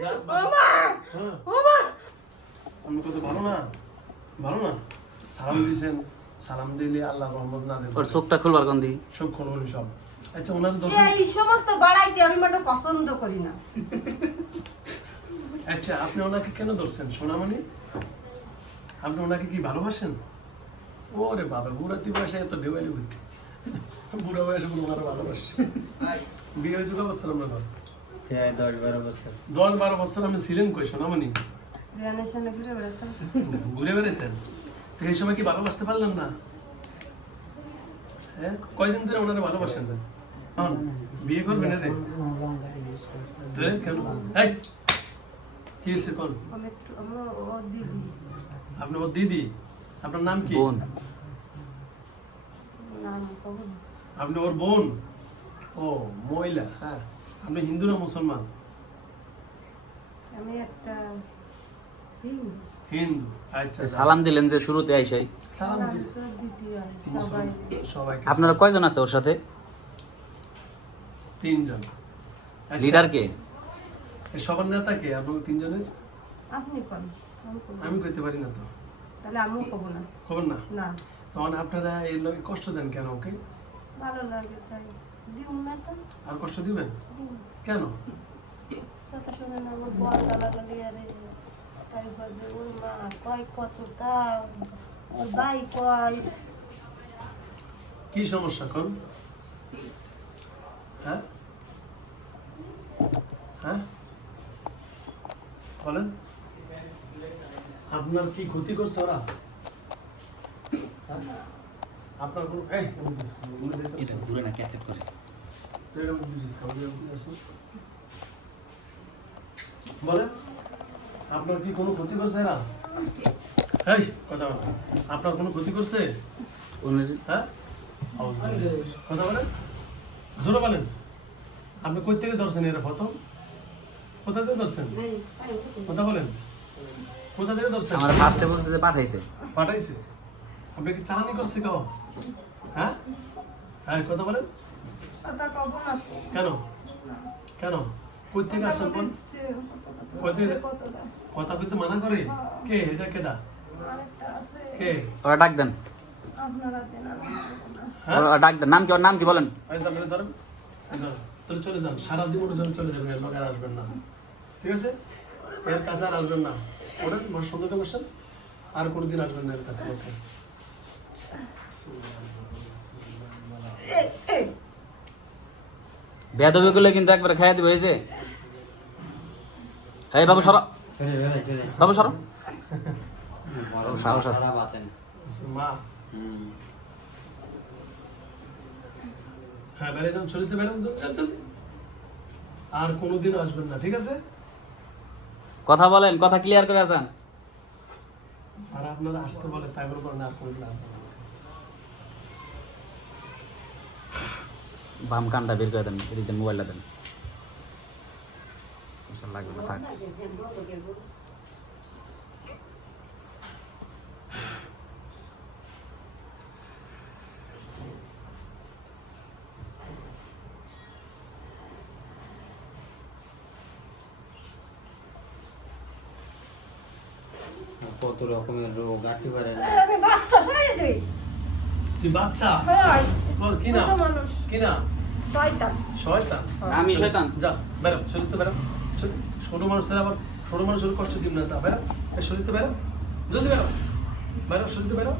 যা, ওমা ওমা আপনি কত ভালো না? ভালো না? সালাম দিয়েছেন। সালাম দিলে আল্লাহ রহমত না ওর চোখটা খুলবার কোন সব খুলবেন সব আচ্ছা ওনার দর্শন এই সমস্ত বাড়াইটি আমি মোটা পছন্দ করি না। আচ্ছা আপনি ওনাকে কেন ধরছেন? সোনামণি? আপনি ওনাকে কি ভালোবাসেন? ওরে বাবা বুড়াতি বয়সে এত ডেবাইলি বুদ্ধি বুড়া বয়সে ওনারা ভালোবাসে। বিয়ে হয়েছে আপনার প্রায় দশ বারো বছর। দশ বারো বছর আপনি ছিলেন কই সোনামণি ঘুরে বেড়াতেন তো এই সময় কি ভালোবাসতে পারলেন না? হ্যাঁ কয়দিন ধরে ওনারা ভালোবাসেন স্যার বিয়ে করবেন রে। রে, কেন? কি হয়েছে আমি ও দিদি। আপনি ওর দিদি? আপনার নাম কি? বোন। আপনি ওর বোন? ও মহিলা হ্যাঁ। আপনি হিন্দু না মুসলমান? আমি একটা হিন্দু। হিন্দু আচ্ছা সালাম দিলেন যে শুরুতে আইসাই সালাম সবাইকে। আপনারা কয়জন আছে ওর সাথে? তিনজন। আচ্ছা, লিডার কে? সবার নেতা কে? আপনার তিনজনের? আপনি কোন? আমি কইতে পারি না তো। তাহলে আমিও কব না। খবর না? না। তখন আপনারা এই কষ্ট দেন কেন ওকে? ভালো লাগে তাই। আর কষ্ট দিবেন? কেন? কথা শুনে না আমার বল গালাগালি আরে। তাই বাজে ওর মা কয় কত তা ওর ভাই কয়? কি সমস্যা কোন? হ্যাঁ? হ্যাঁ? বলেন। আপনার কি ক্ষতি করছে ওরা? হ্যাঁ? আপনার কোন এই দিতে পারছি না। ঘুরে না ক্যাকেট করে। তো বলেন আপনার কি কোনো ক্ষতি করছে এরা এই কথা বলেন। আপনার কোনো ক্ষতি করছে? হ্যাঁ? কথা বলেন। জোরে বলেন। আপনি কই থেকে ধরছেন এরা প্রথম? কোথা থেকে ধরছেন? কথা বলেন। কোথা থেকে ধরছেন? আমার ফার্স্টে বলছে যে পাঠাইছে। পাঠাইছে? আপনি কি চালানি করছে কেউ হ্যাঁ? হ্যাঁ কথা বলেন। কথা কব না তো। কেন? কেন? কই থেকে আসছেন কোন কই থেকে কতটা কথা কইতে মানা করে? কে? এটা কেডা? কে? ওরা ডাক দেন। হ্যাঁ? ওরা ডাক দেন। নাম কি? ওর নাম কি? বলেন। এই ধরেন ধরেন এই ধরেন। তাহলে চলে যান। সারা জীবনের জন্য চলে যাবেন। লোক আর আসবেন না। ঠিক আছে? এর কাছে আর আসবেন না। আর কোনোদিন আসবেন না এর কাছে। বেদবি কিন্তু একবার খাইয়া দিবে হয়েছে এই বাবু সর। বাবু সর। সাহস আছে। হ্যাঁ। আর কোনোদিন আসবেন না ঠিক আছে? কথা বলেন কথা ক্লিয়ার করে আছেন স্যার আপনারা আসতে বলে তাই বলে করেন আর কোনোদিন আসবেন না। বাম কানটা বের করে দেন এদিক দেন মোবাইলটা দেন। লাগবে না থাক। কত রকমের রোগ আঁটি পারে বাচ্চা তুই। বাচ্চা? হয় বল কি নাম? কি নাম? শয়তান। শয়তান? আমি শয়তান। যা বেরো শরীরতে বেরো। ছোট মানুষ তাহলে আবার ছোট মানুষের কষ্ট দিব না যা বেরো। জলদি বেরো। বেরো বেরো।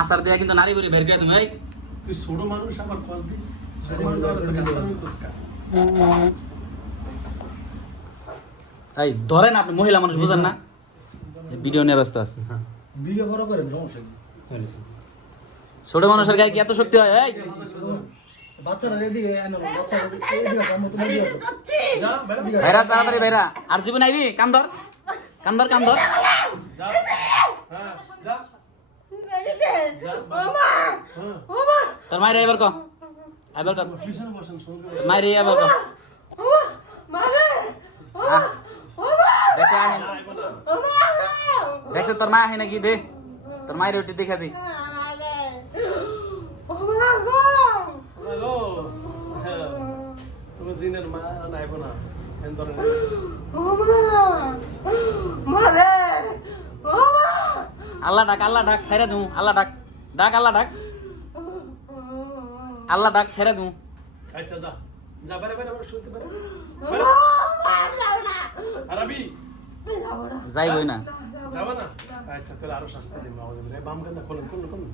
আসার দেয়া কিন্তু নারী বলি বের করে তুমি এই। তুই ছোট মানুষ আবার কস দি। ছোট মানুষ? এই ধরেন আপনি মহিলা মানুষ বুঝেন না? ভিডিও নিয়ে ব্যস্ত আছে। ভিডিও বড় করেন সমস্যা ছোট মানুষের গায়ে কি এত শক্তি হয় এই? বাচ্চারা রেডি এনো বাচ্চারা এদিকে কাম তোমার দিয়ে দাও। যা বেরো ভাইরা তাড়াতাড়ি ভাইরা আর জীবন আইবি কাম ধর কাম ধর কাম ধর যা হ্যাঁ যা যা ওমা হ্যাঁ ওমা তোর মায়ের এবার ক এবার ক পিছনে বসেন শুনতে মায়ের এবার ক ওমা মারে আহ, দেখছে আহে না। আইবো না ওমা দেখছে তোর মা আহে নাকি দে তোর মায়ের ওটি দেখা দি তুমি জিনের মা নাইবো না এন ধরেন। মারে ওমা আল্লাহ ডাক আল্লাহ ডাক ছেড়ে দিমু। আল্লাহ ডাক ডাক আল্লাহ ডাক। আল্লাহ ডাক ছেড়ে দিমু। আচ্ছা যা। যা বাইরে বাইরে বাইরে শুনতে পারে আরবি যাইবই না। যাবা না। আচ্ছা তাহলে আরও শাস্তি দিন বাম কান্না খোলেন খোলেন খোলেন।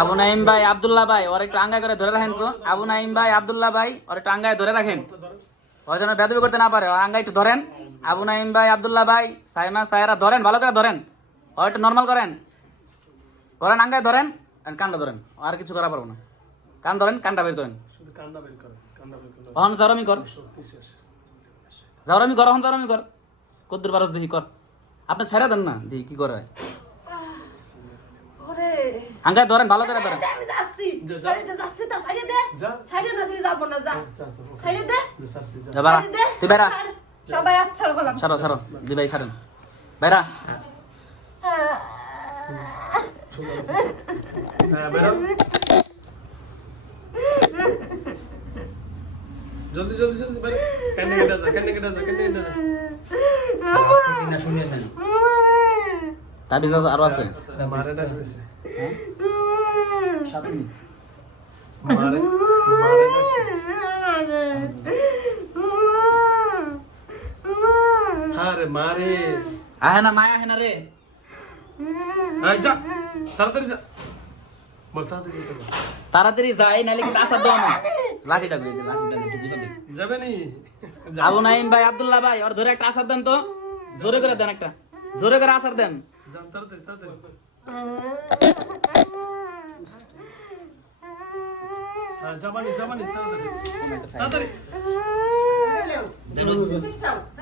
আবু নাইম ভাই আব্দুল্লাহ ভাই ওর একটু আঙ্গায় করে ধরে রাখেন তো। আবু নাইম ভাই আব্দুল্লাহ ভাই ওর একটু আঙ্গায় ধরে রাখেন। ওই জন্য বেদবি করতে না পারে ওর আঙ্গায় একটু ধরেন। আবু নাইম ভাই আব্দুল্লাহ ভাই সাইমা সায়রা ধরেন ভালো করে ধরেন। ও একটু নর্মাল করেন। করেন আঙ্গায় ধরেন। আর কানটা ধরেন আর কিছু করা পারব না। কান ধরেন কানটা বের করেন। করে অহন জারমি কর। শেষ। কর অহন জারমি কর। কদ্দুর পারস দেখি কর। আপনি ছেড়ে দেন না। দেখি কি করে? আঙ্গায় ধরেন ভালো করে ধরেন। দে। দে। বাড়া। দে। তুই বেড়া ছাড়। সবাই ছাড়ো ছাড়ো। দি ভাই ছাড়েন। বেড়া হ্যাঁ, জলদি জলদি জলদি বেরো কেন কেটে যা কেন কেটে যা কেন কেটে যা তাবিজ আছে আরও আছে। মারে ডাকতেছে। সাত মিনিট মারে মারে ডাকতেছে। মারে। আহে না মায়া আহে না রে। আয় যা তাড়াতাড়ি যা। বল তাড়াতাড়ি। তাড়াতাড়ি যাই নাহলে কিন্তু আসার দাও আমার লাঠিটা ঘুরে দে লাঠিটা বুঝা দে যাবে নি? আবু নাইম ভাই আব্দুল্লাহ ভাই ওর ধরে একটা আসার দেন তো। জোরে করে দেন একটা। জোরে করে আসার দেন। হ্যাঁ যাবানি যাবানি তাড়াতাড়ি। তাড়াতাড়ি।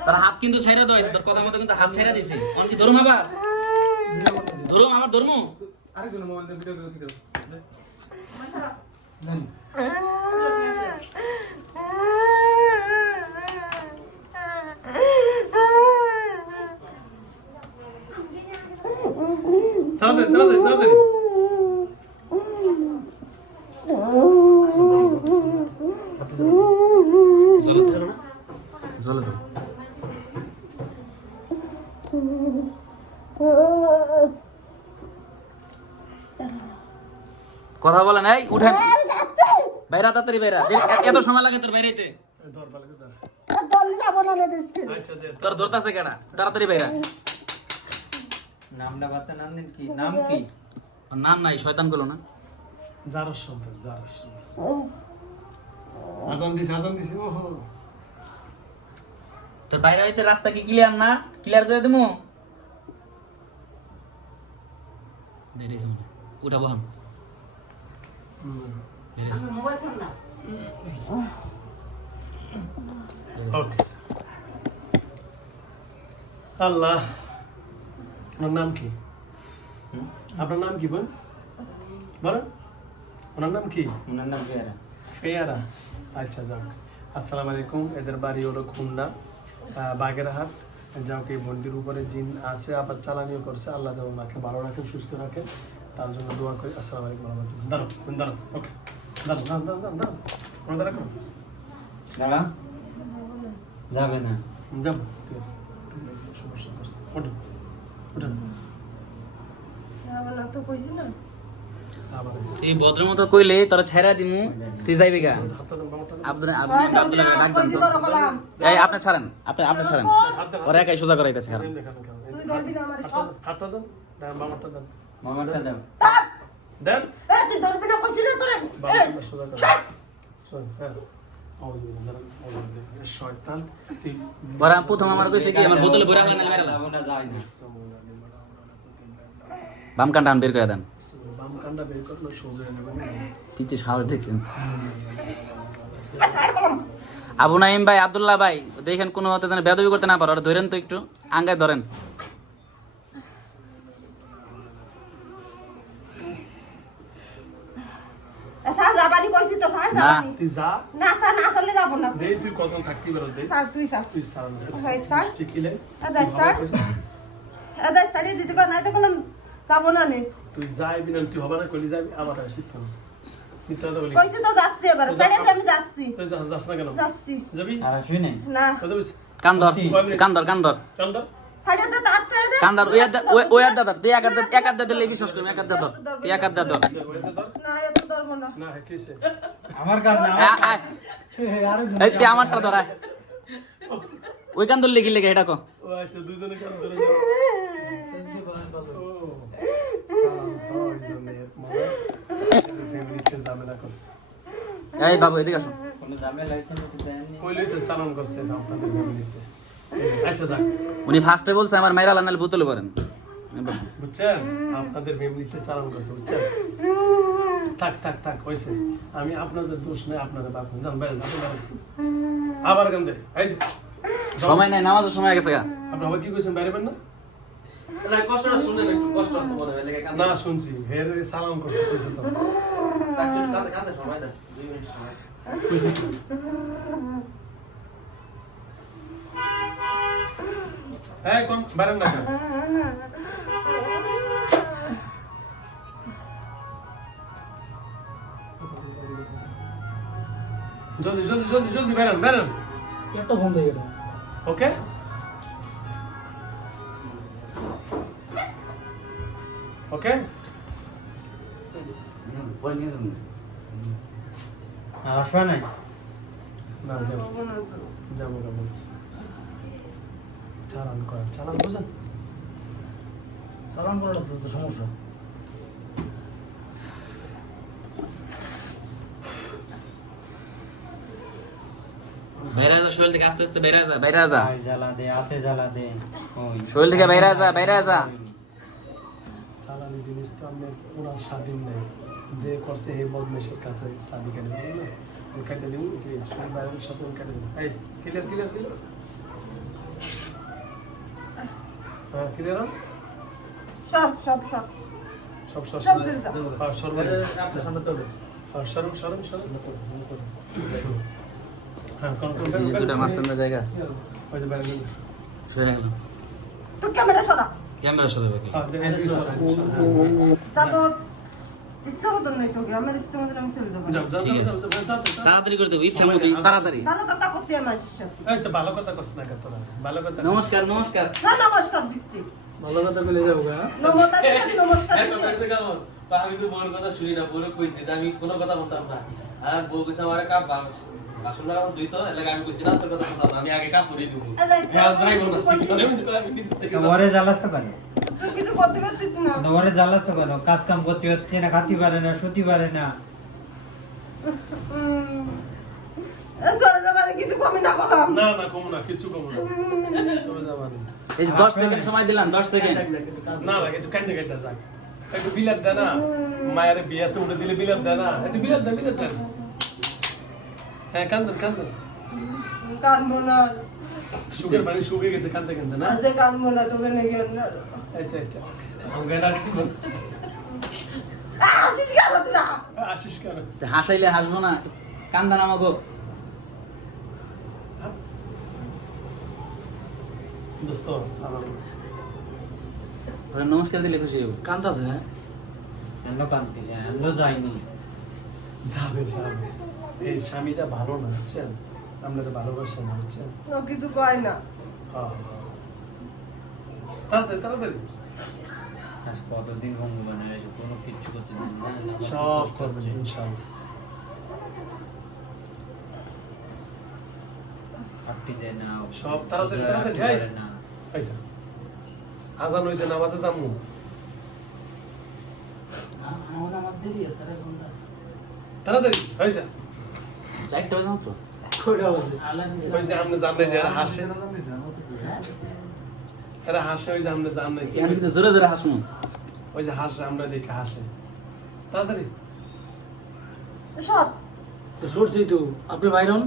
তার হাত কিন্তু ছাইরা দেওয়া হয়েছে তোর কথা মতো কিন্তু হাত ছাইরা দিছে। ধরুম আবার? ধরুম আমার ধরমু? আরেকজনের মোবাইল ভিডিও করে ঠিক আছে তাড়াতাড়ি তাড়াতাড়ি তাড়াতাড়ি জলে থাকো না জলে থাকো কথা বলেন এই উঠেন বাইরা তাড়াতাড়ি বাইরা এত সময় লাগে তোর বাইরেতে আচ্ছা যে তোর ধরতাছে কেডা? তাড়াতাড়ি বাইরা। নামটা বাচ্চা নাম দিন কি? নাম কি? নাম নাই শয়তানগুলো না। সন্তান যারার সন্তান আজান দিছে আজান দিছে ওহো। তোর বাইরে হইতে রাস্তা কি ক্লিয়ার না? ক্লিয়ার করে দেবো বেরিয়েছে। উঠা বহান। আল্লাহ ওর নাম কি আপনার নাম কি বোন বলেন ওনার নাম কি ওনার নাম পেয়ারা আচ্ছা যাক আসসালামু আলাইকুম এদের বাড়ি হলো খুলনা বাগেরহাট যাকে এই বোনটির উপরে জিন আছে আবার চালানিও করছে আল্লাহ ওনাকে ভালো রাখেন সুস্থ রাখেন তার জন্য দোয়া করি আসসালামু আলাইকুম রহমতুল্লাহ দাঁড়ো দাঁড়ো ওকে দাঁড়ো। যাবে না। যাব ঠিক আছে। সমস্যা করছে ওঠেন ওঠেন এই ভদ্র মতো কইলে তোর ছেড়া দিমু। তুই যাইবি গা। এই আপনি ছাড়েন। আপনি আপনি ছাড়েন। ওরা একাই সোজা করাইতেছে হাতটা হাতটা দাও দেন। এ তুই ধরবি না তোরে। হ্যাঁ। শয়তান তুই প্রথম আমার কইছে কি আমার বোতলে ভরে রাখলেন মেরে যাব যাই না বাম কানটা বের করে দেন। বাম কানটা বের কর সোজা নেবেন কিছু সাহস দেখছেন। আবু নাইম ভাই আব্দুল্লাহ ভাই দেখেন কোনো মতে যেন বেদবি করতে না পারো ধরেন তো একটু। আঙ্গায় ধরেন। স্যার যাবানি কইছি তো স্যার না। যাবানি তুই যা। না স্যার না আসলে যাব না। দে তুই কত থাকতে পারো দে। স্যার তুই স্যার। তুই সারা ভাই, স্যার। ঠিক ইলে স্যার। আদায় ছাড়িয়ে দিতে পার নাই তো কোনো যাব না নে। তুই যাইবি না তুই হবে না কইলি যাবি আবার আসিস কেন মিথ্যা কথা বলি কইছি তো যাচ্ছি এবার সাইডে আমি যাচ্ছি। তুই যাস না কেন? যাচ্ছি। যাবি? আর না। কান্দর কান্দর কান্দর চল কান্দার ওই আদা ওই আদা ধর তুই এক আদা এক আদা দিলে বিশ্বাস করবি এক আদা ধর তুই এক আদা ধর। না এত ধরবো না না কিসে আমার কাজ না আ- এই তুই আমারটা ধর ওই কান্দর লেগে লেগে এটা কো। ও আচ্ছা দুজনে কেন ধরে এই বাবু এদিকে আসো। কোনো ঝামেলা হয়েছে না তো দেয়নি কইলেই তো চালান করছে আপনাদের ফ্যামিলিতে আচ্ছা যাক। উনি ফার্স্টে বলছে আমার মাইরা লানাল বোতলে পারেন বুঝছেন? আপনাদের ফ্যামিলিতে চালান করছে বুঝছেন? থাক থাক থাক হয়েছে আমি আপনাদের দোষ নেই আপনাদের বাপ জান আবার কেন দে এই সময় নাই নামাজের সময় গেছে গা। আপনি আবার কি কইছেন বেরোবেন না? না কষ্টটা একটু কষ্ট আছে মনে হয় না শুনছি। হের সালাম করছে কইছে তো। সময় দুই মিনিট সময়। এই কোন বেরেন না কেন? জলদি জলদি জলদি জলদি বেরেন বেরেন। এত ফোন দিয়ে গেল? ওকে? ওকে? আর আসবে নাই? না যাব। যাব না বলছি। চালান করেন। চালান বুঝেন? সালাম করাটা তো সমস্যা। শরীর থেকে আস্তে আস্তে বাইরে যা বাইরে যা। জ্বালা দে হাতে জ্বালা দে। শরীর থেকে যা বাইরে যা। চালানি জিনিস তো স্বাধীন নেই যে করছে এই বদমেশের কাছে সাবি কেটে দেবো না? ওই কেটে দেবো কি শরীর বাইরের সাথে ওই কেটে দেবো। এই ক্লিয়ার ক্লিয়ার ক্লিয়ার হ্যাঁ সব সব সব। সব সব সব জেনে যাও। হ্যাঁ সর্ব আপনার সামনে তো হ্যাঁ হ্যাঁ কোন কোন জায়গা আছে। ওই যে বাইরে সরে গেল তুই ক্যামেরা সরা ক্যামেরা সরে হ্যাঁ দেখেন কি সরাই, হ্যাঁ। ইচ্ছা মতন নাই তোকে আমার ইচ্ছা মতন আমি চলে যাব। যাও, যাও, যাও। তাড়াতাড়ি করে দেবো ইচ্ছা মতো তাড়াতাড়ি। ভালো কথা করতে আমার সাথে এই তো ভালো কথা কস না কত ভালো কথা নমস্কার নমস্কার। না নমস্কার দিচ্ছি। ভালো কথা বলে যাব গা। নমস্কার আমি তো বউর কথা শুনি না বউর কইছি আমি কোনো কথা বলতাম না। আর বউ কইছে আমার কাপ বাসন লাগানো দুই তো এলাকা আমি কইছি না তোর কথা বলতাম আমি আগে কাপ পরিয়ে দিব। হ্যাঁ যাই বল না আমি নিজে থেকে তো ওরে জ্বালাচ্ছ কেন? কিছু করতে পারতিস না। ওরে জ্বালাচ্ছ কেন? কাজ কাম করতে হচ্ছে না খাতি পারে না শুতি পারে না। কিছু কমি না বললাম। না না কম না কিছু কম না। তবে যাবানি এই যে দশ সেকেন্ড সময় দিলাম দশ সেকেন্ড। না লাগে একটু কান্দে কান্দে যাক। একটু বিলাত দে না। মায়ের বিয়াতে উঠে দিলে বিলাত দে না। একটু বিলাত দে বিলাত দে হ্যাঁ কান্দন কান্দন। কানবো না। সুগার পানি শুকিয়ে গেছে কান্দতে কান্দতে না। আজকে কানবো না তোকে নেগে আচ্ছা আচ্ছা। আমাকে না কি বল আসিস কেন তুই? না আসিস কেন? হাসাইলে হাসবো না। কান্দা নামাগো দোস্ত সালাম। নমস্কার দিলে খুশি হব। কান্তাছে হ্যাঁ? যাবে যাবে। এই স্বামীটা ভালো না বুঝছেন? আমরা তো ভালোবাসা না বুঝছেন? ও কিছু কয় না। হ্যাঁ তাড়াতাড়ি তাড়াতাড়ি। কতদিন ভঙ্গ বানিয়ে কোনো কিচ্ছু করতে দেন না সব করবেন ইনশাআল্লাহ হাঁটতে দেয় না সব তাড়াতাড়ি, আচ্ছা আজান হয়েছে নামাজে যাব তাড়াতাড়ি হয়েছে চারটা বাজে মাত্র কয়টা বাজে আপনি জানলে যে এরা হাসে ওই যে আপনি জানলে এখানে কিন্তু জোরে জোরে হাসমু ওই যে হাসে আমরা দেখে হাসে তাড়াতাড়ি আপনি বাইরন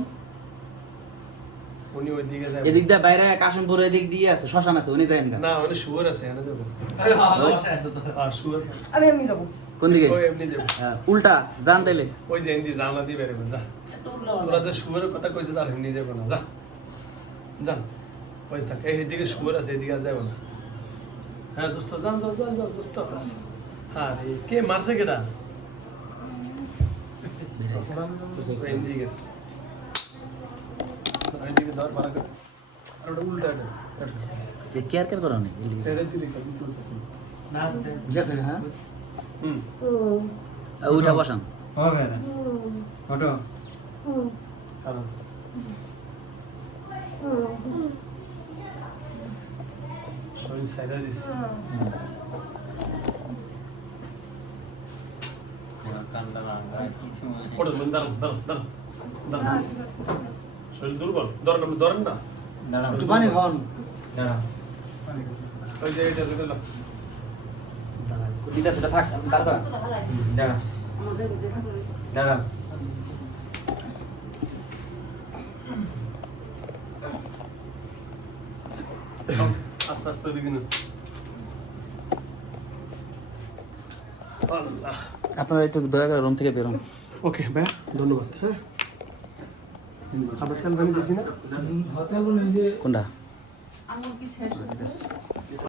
উনি ওই দিকে যাবে। এদিক দিয়ে বাইরে কাশিমপুর এদিক দিয়ে আছে শ্মশান আছে উনি যাবেন কেন? না ওখানে শুয়ার আছে এখানে যাব আর শুয়ার আমি এমনি যাব। কোন দিকে? ওই এমনি যাব। হ্যাঁ, উল্টা যান তাইলে। ওই যে এমনি জানলা দিয়ে বেরোবে যা। তোরা যে শুয়ারের কথা কইছে তার এমনি যাব না যা। যান। ওই থাক এই শুয়ার আছে এদিকে যাব না। হ্যাঁ দোস্ত যান যান যান যান দোস্ত হ্যাঁ কে মারছে কেটা গেছে। এদিকে ধর বারা কর আর ওটা উল্টা এটা এটা কেয়ার কেয়ার করো নি এটা দিলে কাজ চলতে গেছে হ্যাঁ হুম উঠা বসান হবে না ওটো কারণ শরীর সাইডা দিছে কান্ডা রাঙ্গা কিছু শরীর দুর্বল? ধরেন আপনি ধরেন না। দাঁড়াও একটু পানি খাওয়ান দাঁড়াও ওই যে এটা যেটা লাগ- দিদা সেটা থাক দাঁড় দাঁড়াও আস্তে আস্তে নিন। আল্লাহ। আপনারা একটু দয়া করে রুম থেকে বেরোন। ওকে ভাইয়া ধন্যবাদ। হ্যাঁ খাবার তেল বানিয়ে দিয়েছি না হাতে বলে যে কোনটা? আমার কি শেষ